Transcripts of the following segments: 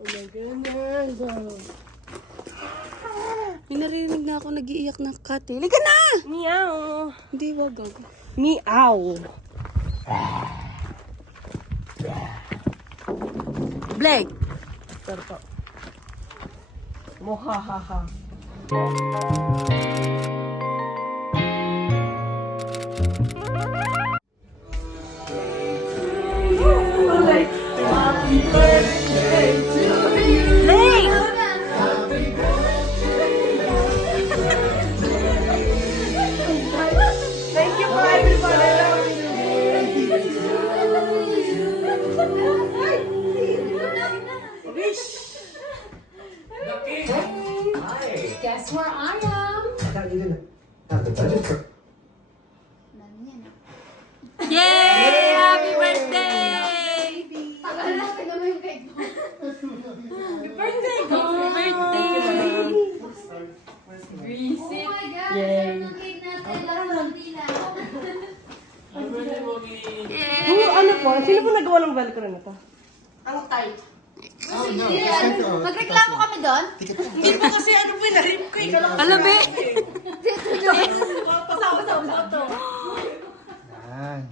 Ganyan ba? May narinig na ako nag-iiyak na cat eh. Liga na! Meow. Hindi, wag ako. Meow. Blake! Tarpa. Mohahaha. Thank you for Guess where I am? I thought you didn't have the budget for. Yay! Happy birthday! Tagal na, tignan mo yung cake mo. Birthday! Oh my God, sarap ng cake natin. Laro ng tila. Ano po? Sino po nagawa ng velcro na to? Magreklamo kami doon? Hindi po kasi ano po, na-rip ko eh. Alam eh! Yan.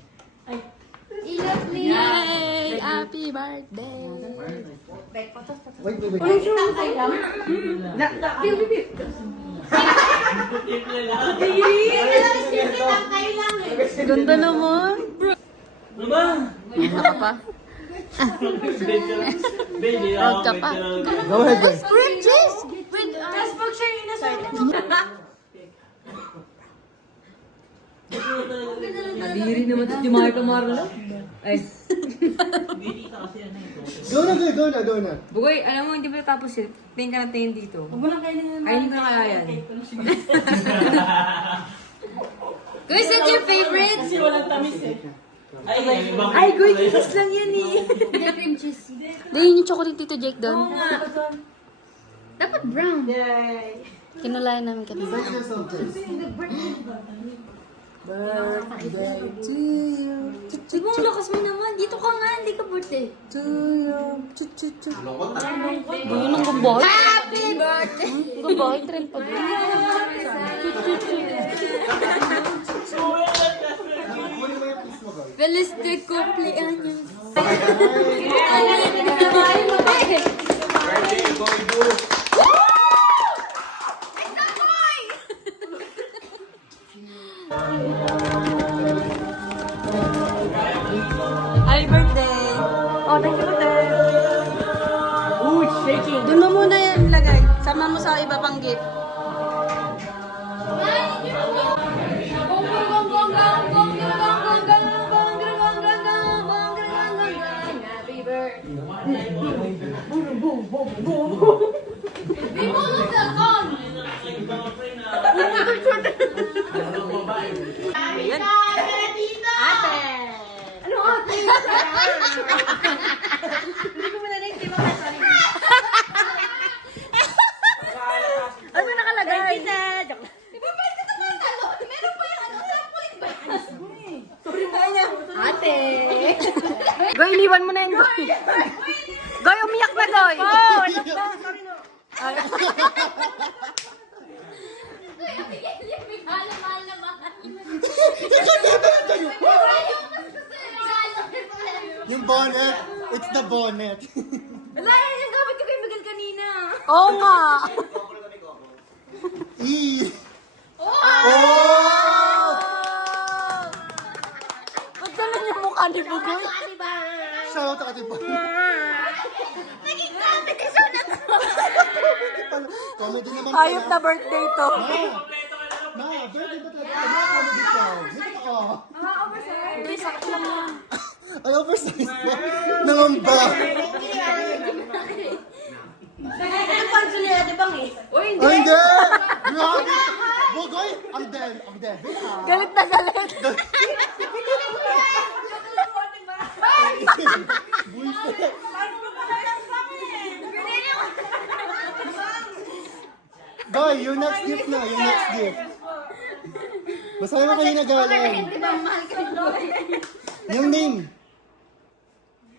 Ilap ni. Yay! Happy birthday! Wait. Tangkay lang. Tangkay lang eh. Ganda naman! Ano ka pa? Proud ka pa. Go ahead, guys. Bridges! Nadiri naman ito si Marco Marlo. Ay, Go na. Bugoy, alam mo, hindi pa tapos yun. Tingin ka na tingin dito. Huwag mo lang kainin na. Kainin ko na kaya yan. Guys, that's your favorite? Kasi walang tamis eh. Ay, Goy, kiss lang yan eh. Hindi, cream cheese. Dahil yung chocolate Tito Jake doon. Dapat brown. Yay. Kinulayan namin kanina. Fix yourself, guys. Birthday to you. Siguro ang lakas mo naman. Dito ka nga, hindi ka birthday. To you. Chu. Ganyan ang gambay. Happy birthday! Ang gambay, trend pa ba? Feliz de cumpleaños. Happy birthday! Oh, thank you for that. Ooh, it's shaking. Doon mo muna yan ilagay. Sama mo sa iba pang gift. Happy birthday. We follow the song. Ano ate? Hindi ko manalik, di ba? Sorry. Ano nakalagay? Thank you, Dad. Ate. Goy, iliwan mo na yan, Goy. Goy, umiyak na, Goy. Oh, sorry no. Mahal na mahal. Yung bonnet. It's the bonnet. Wala yan yung gamit ko kay Miguel kanina. Oo nga. Eee. Ba't ganun yung mukha ni Bugoy? Shout out Ate Bon. Naging competition na to. Comedy naman Hayop na birthday to. Birthday ba talaga? Comedy sound. Dito ka. Hindi, sakto lang yan. Ay, oversized ba? Nangamba. Ang panso ni Ate Bang eh. Ay, hindi! Grabe! Bugoy! Ang devil ha? Galit na galit. Buisit! Goy, your next gift na, your next gift. Masaya mo kayo nagaling. Di ba mahal ka ni Lord? Yung name.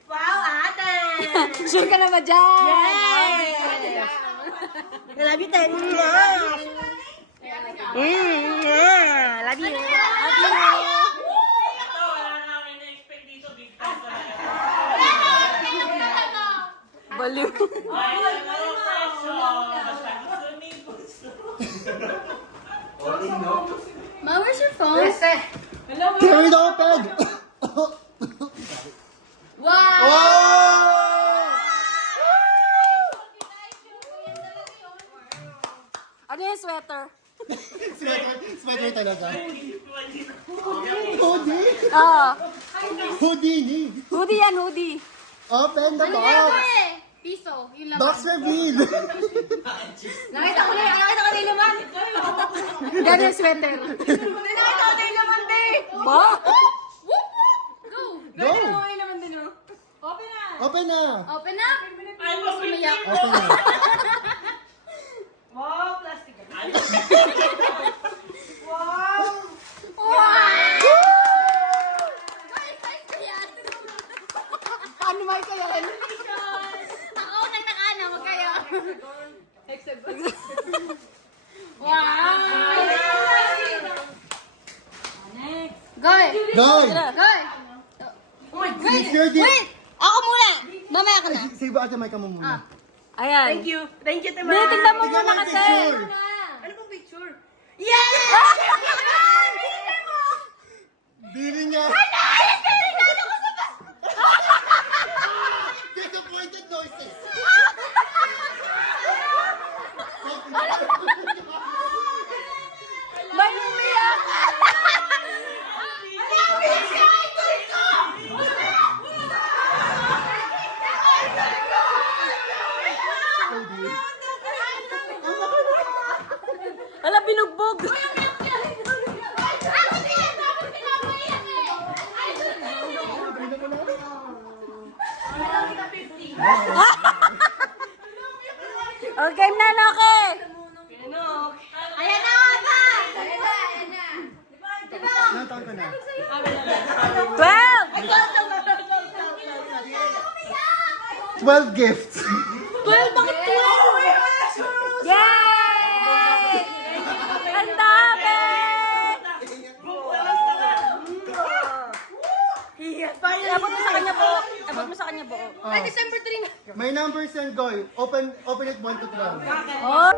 Wow, ate! Sure ka na ba dyan? Love you, Ten. Love you. Baliw. Ma, where's your phone? Tear it open! Wow! Oh! Ano yung sweater? Sweater talaga. Hoodie? Ah, Hoodie ni. hoodie yan, hoodie. Open the box. Piso, yung laman. Box reveal. Nakita ko na yung laman. Yan yung sweater. Nakita ko na yung laman, te. Ba? Go! Go. yung laman din, oh. Open na. Open up! Sumiyak. Open na. Wow, plastic. Guys, size ko yan. Ano may kaya yan? Ako nang nakaana, wag kayo. Goy! Go. Goy! It's your di- Wait! Ako muna! Mamaya ka na. Sige ba ate may ka mo muna? Ayan. Thank you. Thank you, Tema. Hindi, tignan mo Tingnan muna mo yung kasi. picture. Ano pong picture? Yes! Dili niya. Disappointed noises. May umiyak! Ala, binugbog! Okay na, Noke! Ayan na nga ba? Ayan na. Ilang taon ka na? 12! 12 gifts. 12? Bakit 12? Yay! Ang dami! Abot mo sa kanya po. Abot mo sa kanya po. Ay, December 3 na. May numbers yan, Goy. Open it 1 to 12. Oh!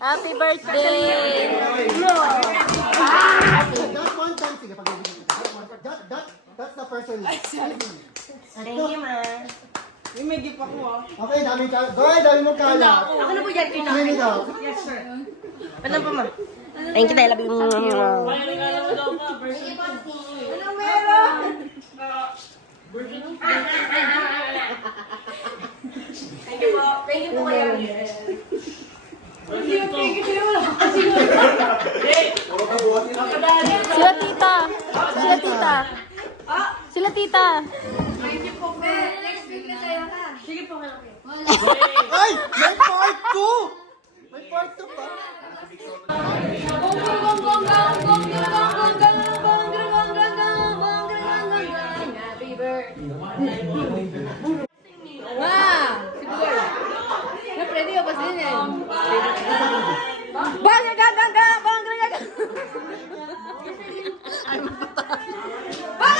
Happy birthday! That's one time. Sige, pagbibigyan kita. That's the person. Thank you, ma. May gift ako, ah. Okay, dami ka. Goy, dami mo kala. Ako na po yan, Clean it out. Yes, sir. Ano pa, ma? Thank you, Tela. Thank you po. Thank you po kayo. Sila tita! Sila tita! Sila tita! Next week na tayo ka. Sige po, malaki. Ay! May part 2! May part 2 pa. Happy birthday. Pwede ka pa din eh. Bang! Gaga! Bang! Gaga! Bang! Gaga! Bang!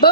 Ba,